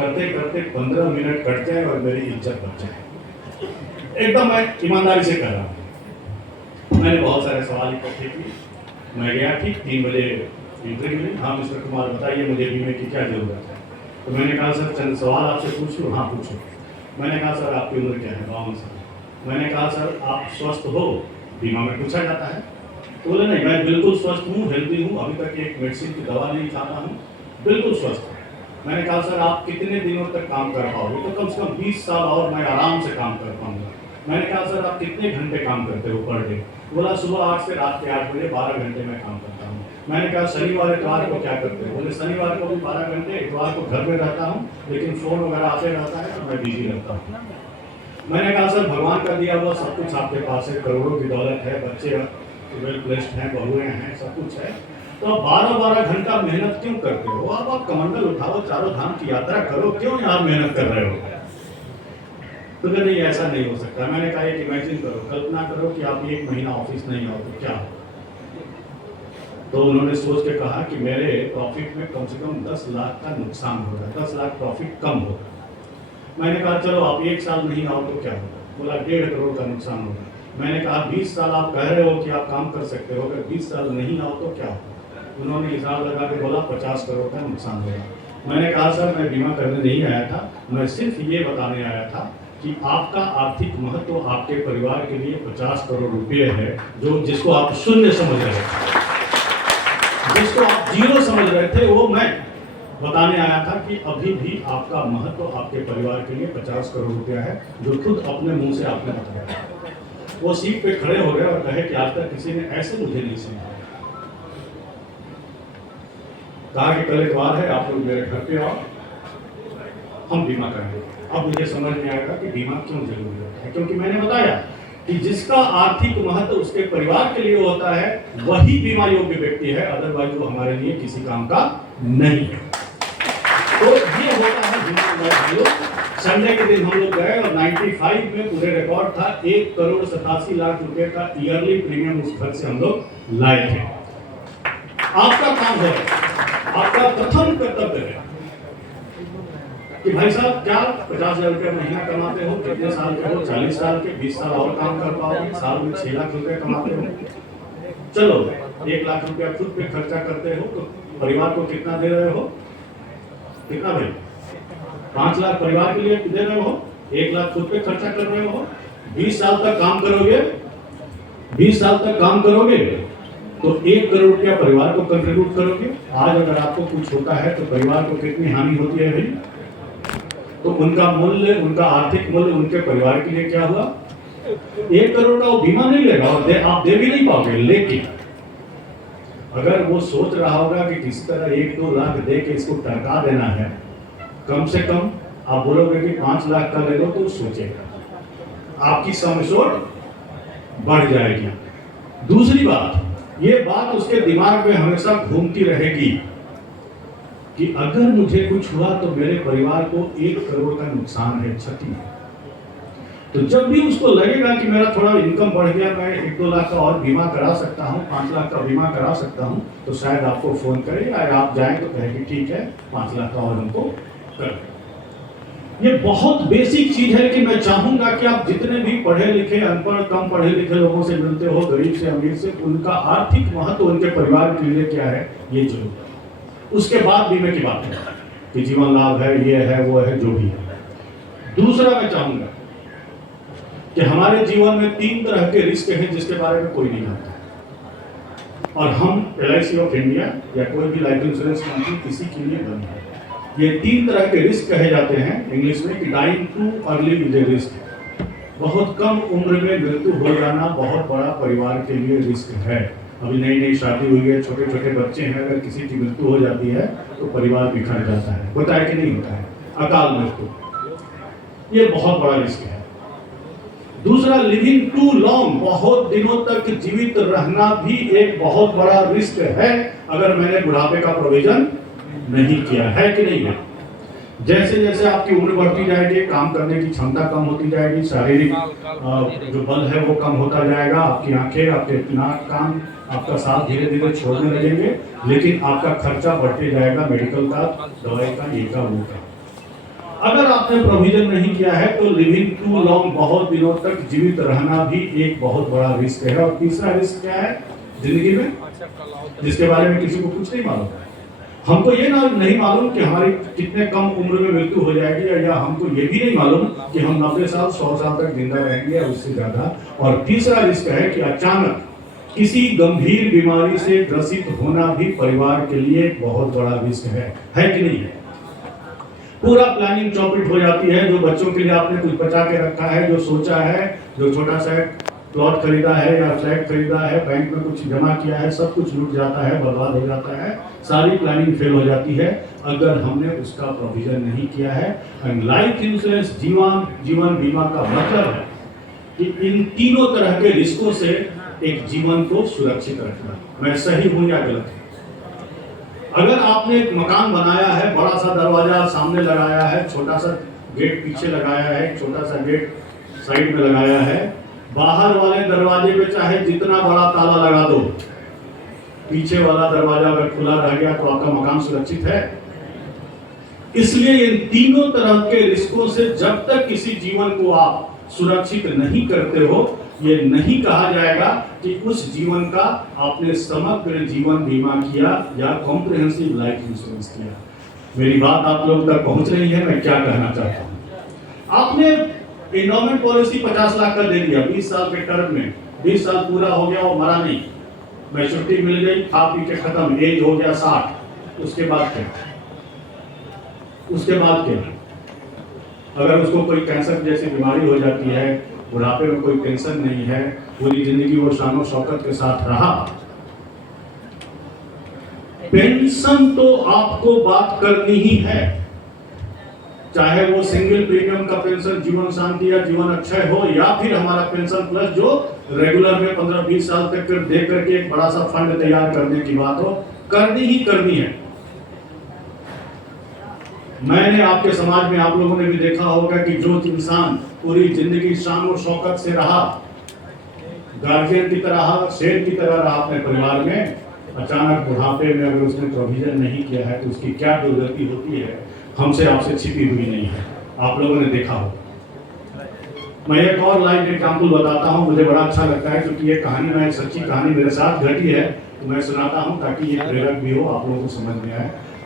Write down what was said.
करते करते 15 minute cut जाए और मेरी इज्जत बच जाए। एकदम मैं ईमानदारी से कह रहा हूँ। मैंने बहुत सारे सवाल इकट्ठे किए। मैं गया, ठीक 3 बजे इंटरव्यू मिली। हाँ मिस्टर कुमार बताइए मुझे बीमे की क्या जरूरत है। तो मैंने कहा सर चंद सवाल आपसे पूछ लूँ। हाँ पूछो। मैंने कहा सर आपकी उम्र क्या है? 52 साल। मैंने कहा सर आप स्वस्थ हो? बीमा में पूछा जाता है। तो बोले नहीं मैं बिल्कुल स्वस्थ हूँ, हेल्दी हूँ, अभी तक एक मेडिसिन की दवा नहीं खाता हूँ, बिल्कुल स्वस्थ हूँ। मैंने कहा सर आप कितने दिनों तक काम कर पाओगे? तो कम से कम 20 साल और मैं आराम से काम कर पाऊंगा। मैंने कहा सर आप कितने घंटे काम करते हो पर डे? बोला सुबह 8 से रात के 8 बजे 12 घंटे मैं काम करता हूँ। मैंने कहा शनिवार इतवार को क्या करते हो? बोले शनिवार को भी 12 घंटे, इतवार को घर में रहता हूँ, लेकिन फोन वगैरह आते रहता है तो मैं बिजी रहता हूँ। मैंने कहा सर भगवान का दिया हुआ सब कुछ आपके पास है, करोड़ों की दौलत है, बच्चे वेल प्लेस्ड हैं, बहुएं हैं, सब कुछ है, तो आप 12-12 घंटा मेहनत क्यों करते हो? आप कमंडल उठाओ, चारों धाम की यात्रा करो, क्यों यहाँ मेहनत कर रहे हो? तो नहीं ऐसा नहीं हो सकता। मैंने कहा एक इमेजिन करो, कल्पना करो कि आप 1 महीना ऑफिस नहीं आओ तो क्या हो? तो उन्होंने सोच के कहा कि मेरे प्रॉफिट में कम से कम 10 लाख का नुकसान होगा, 10 लाख प्रॉफिट कम होगा। मैंने कहा चलो आप 1 साल नहीं आओ तो क्या होगा? बोला 1.5 करोड़ का नुकसान होगा। मैंने कहा 20 साल आप कह रहे हो कि आप काम कर सकते हो, अगर 20 साल नहीं आओ तो क्या होगा? उन्होंने हिसाब लगा के बोला 50 करोड़ का नुकसान होगा। मैंने कहा सर मैं बीमा करने नहीं आया था, मैं सिर्फ ये बताने आया था कि आपका आर्थिक महत्व आपके परिवार के लिए 50 करोड़ रुपये है, जो जिसको आप शून्य समझ रहे थे, जिसको आप जीरो समझ रहे थे, वो मैं बताने आया था कि अभी भी आपका महत्व आपके परिवार के लिए 50 करोड़ रुपया है, जो खुद अपने मुंह से आपने बताया। वो सीट पे खड़े हो गए और कहे कि आज तक किसी ने ऐसे मुझे नहीं समझाया। कहा कि कल इतवार है, आप लोग मेरे घर पे आओ, हम बीमा करेंगे। अब मुझे समझ में आएगा कि बीमा क्यों जरूरी है, क्योंकि मैंने बताया कि जिसका आर्थिक महत्व उसके परिवार के लिए होता है वही बीमा योग्य व्यक्ति है, अदरवाइज वो हमारे लिए किसी काम का नहीं है। तो ये होता है बीमा। संडे के दिन हम लोग गए और 95 में पूरे रिकॉर्ड था 1,87,00,000 रुपए का ईयरली प्रीमियम उस घर से हम लोग लाए थे। आपका काम है, आपका प्रथम कर्तव्य है कि भाई साहब क्या 50,000 रुपये महीना कमाते हो, कितने साल के हो, 40 साल के, 20 साल और काम कर पाओगे, साल में 6 लाख रुपए कमाते हो, चलो 1 लाख रुपया खुद पे खर्चा करते हो तो परिवार को कितना दे रहे हो? कितना भाई? 5 लाख परिवार के लिए दे रहे हो, 1 लाख खुद पे खर्चा कर रहे हो। 20 साल तक काम करोगे, 20 साल तक काम करोगे तो 1 करोड़ रुपया परिवार को कंट्रीब्यूट करोगे। आज अगर आपको कुछ होता है तो परिवार को कितनी हानि होती है भाई? तो उनका मूल्य, उनका आर्थिक मूल्य उनके परिवार के लिए क्या हुआ? 1 करोड़ का वो बीमा नहीं लेगा और आप दे भी नहीं पाओगे। लेकिन अगर वो सोच रहा होगा कि किसी तरह 1-2 लाख दे के इसको टरका देना है, कम से कम आप बोलोगे कि 5 लाख का ले लो तो सोचेगा, आपकी समझोट बढ़ जाएगी। दूसरी बात, ये बात उसके दिमाग में हमेशा घूमती रहेगी कि अगर मुझे कुछ हुआ तो मेरे परिवार को 1 करोड़ का नुकसान है, क्षति है। तो जब भी उसको लगेगा कि मेरा थोड़ा इनकम बढ़ गया, मैं 1-2 लाख का और बीमा करा सकता हूँ, 5 लाख का बीमा करा सकता हूँ, तो शायद आपको फोन करे या आप जाएं तो कहे कि ठीक है 5 लाख का और हमको कर। ये बहुत बेसिक चीज है, लेकिन मैं चाहूंगा कि आप जितने भी पढ़े लिखे, अनपढ़, कम पढ़े लिखे लोगों से मिलते हो, गरीब से अमीर से, उनका आर्थिक महत्व उनके परिवार के लिए क्या है ये जरूर। उसके बाद बीमे की बात है कि जीवन लाभ है, ये है, वो है, जो भी है। दूसरा मैं चाहूंगा कि हमारे जीवन में 3 तरह के रिस्क हैं जिसके बारे में कोई नहीं जानता, और हम LIC ऑफ इंडिया या कोई भी लाइफ इंश्योरेंस कंपनी किसी के लिए बनी है। ये 3 तरह के रिस्क कहे जाते हैं इंग्लिश में कि dying too early is a risk. बहुत कम उम्र में मृत्यु हो जाना बहुत बड़ा परिवार के लिए रिस्क है। अभी नई नई शादी हुई है, छोटे छोटे बच्चे हैं, अगर किसी की मृत्यु हो जाती है तो परिवार बिखर जाता है। होता है कि नहीं होता है? अकाल मृत्यु, ये बहुत बड़ा रिस्क है। दूसरा, लिविंग टू लॉन्ग, बहुत दिनों तक जीवित रहना भी एक बहुत बड़ा रिस्क है अगर मैंने बुढ़ापे का प्रोविजन नहीं किया है कि नहीं है। जैसे जैसे आपकी उम्र बढ़ती जाएगी, काम करने की क्षमता कम होती जाएगी, शारीरिक जो बल है वो कम होता जाएगा, आपकी आंखें, आपके नाक, कान आपका साथ धीरे धीरे छोड़ने लगेंगे, लेकिन आपका खर्चा बढ़ते जाएगा, मेडिकल का, दवाई का, ये का, वो का। अगर आपने प्रोविजन नहीं किया है तो लिविंग टू लॉन्ग, बहुत दिनों तक जीवित रहना भी एक बहुत बड़ा रिस्क है। और तीसरा रिस्क क्या है जिंदगी में, जिसके बारे में किसी को कुछ नहीं मालूम है। हमको ये नहीं मालूम कि हमारी कितने कम उम्र में मृत्यु हो जाएगी, या हमको ये भी नहीं मालूम कि हम 90 साल 100 साल तक जिंदा रहेंगे या उससे ज्यादा। और तीसरा रिस्क है कि अचानक किसी गंभीर बीमारी से ग्रसित होना भी परिवार के लिए एक बहुत बड़ा रिस्क है कि नहीं है। पूरा प्लानिंग चौपट हो जाती है। जो बच्चों के लिए आपने कुछ बचा के रखा है, जो सोचा है, जो छोटा सा प्लॉट खरीदा है या फ्लैट खरीदा है, बैंक में कुछ जमा किया है, सब कुछ लूट जाता है, बर्बाद हो जाता है। सारी प्लानिंग फेल हो जाती है अगर हमने उसका प्रोविजन नहीं किया है। एंड लाइफ इंश्योरेंस, जीवन बीमा का मतलब है कि इन तीनों तरह के रिस्कों से एक जीवन को सुरक्षित रखना। मैं सही हूं या गलत हूं? अगर आपने एक मकान बनाया है, बड़ा सा दरवाजा सामने लगाया है, छोटा सा गेट पीछे लगाया है, छोटा सा गेट साइड में लगाया है, बाहर वाले दरवाजे पे चाहे जितना बड़ा ताला लगा दो, पीछे वाला दरवाजा अगर खुला रह गया तो आपका मकान सुरक्षित है। इसलिए इन तीनों तरह के रिस्कों से जब तक किसी जीवन को आप सुरक्षित नहीं करते हो, ये नहीं कहा जाएगा कि उस जीवन का आपने समग्र जीवन बीमा किया या कॉम्प्रिहेंसिव लाइफ इंश्योरेंस किया। मेरी बात आप लोग तक पहुंच रही है? मैं क्या कहना चाहता हूं। आपने एंडोमेंट पॉलिसी 50 लाख का दे दिया 20 साल के टर्म में, 20 साल पूरा हो गया, वो मरा नहीं, मैच्योरिटी मिल गई, खा पी के खत्म, एज हो गया 60, उसके बाद क्या? उसके बाद क्या? अगर उसको कोई कैंसर जैसी बीमारी हो जाती है, बुढ़ापे में कोई टेंशन नहीं है, पूरी जिंदगी वो शानो शौकत के साथ रहा, पेंशन तो आपको बात करनी ही है। चाहे वो सिंगल प्रीमियम का पेंशन जीवन शांति या जीवन अक्षय हो, या फिर हमारा पेंशन प्लस जो रेगुलर में 15-20 साल तक दे करके एक बड़ा सा फंड तैयार करने की बात हो, करनी ही करनी है। मैंने आपके समाज में आप लोगों ने भी देखा होगा कि जो इंसान पूरी जिंदगी शान और शौकत से रहा, गार्जियन की तरह, शेर की तरह रहा अपने परिवार में, अचानक बुढ़ापे में अगर उसने प्रोविजन नहीं किया है तो उसकी क्या दुर्गति होती है, हमसे आपसे छिपी हुई नहीं है। आप लोगों ने देखा हो। मैं एक और लाइव एग्जाम्पल बताता हूँ, मुझे बड़ा अच्छा लगता है क्योंकि ये कहानी, मैं एक सच्ची कहानी मेरे साथ घटी है, तो मैं सुनाता हूँ ताकि ये प्रेरक भी हो, आप लोगों को समझ में आए।